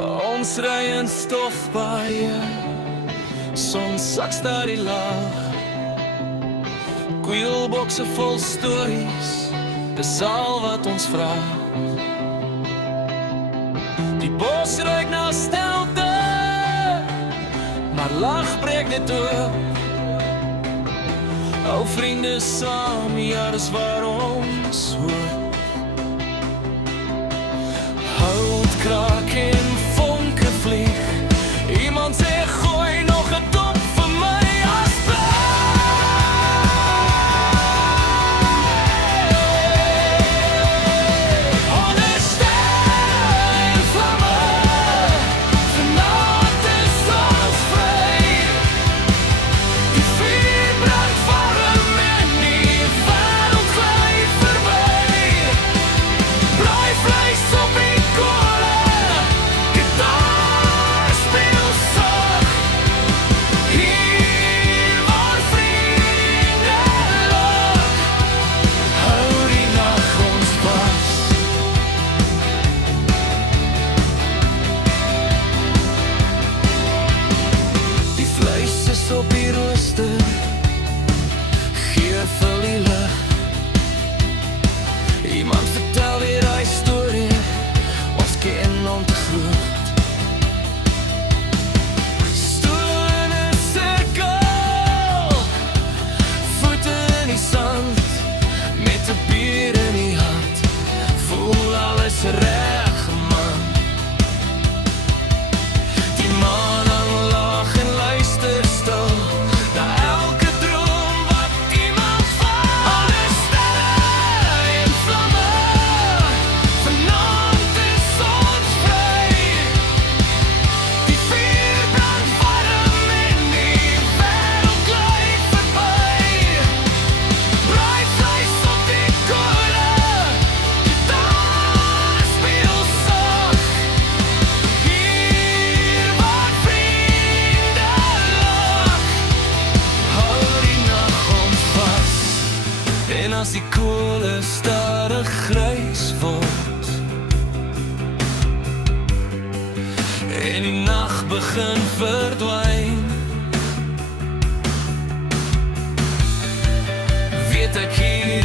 Ons ry in stofpaaie, son sak staar die laag. Kwielbokse vol stories, dis al wat ons vraag. Die bos ruik na stilte, maar lach breek dit oop. Ou vriende saam, ja dis waar ons hoop. Hout kraak en vonke vlieg, iemand sê gooi nog 'n dop vir my as op die rooster, geur vul die lig. Iemand vertel weer hy storie, ons ken om te groot. Stoel in 'n sirkel, voete in die sand, met 'n bier in die hand, voel alles reg, man. Die man hang laag en luister stil, na elke droom wat iemand val. Alle sterre en vlamme, vanaand is ons vry. Die vuur brand warm en die wêreld gly verby. Braai vleis op die kolle, gitaar speel sag. Hier waar vriende lag, hou die nag ons vas. En as die kolle stadig grys word en die nag begin verdwyn, weet ek hier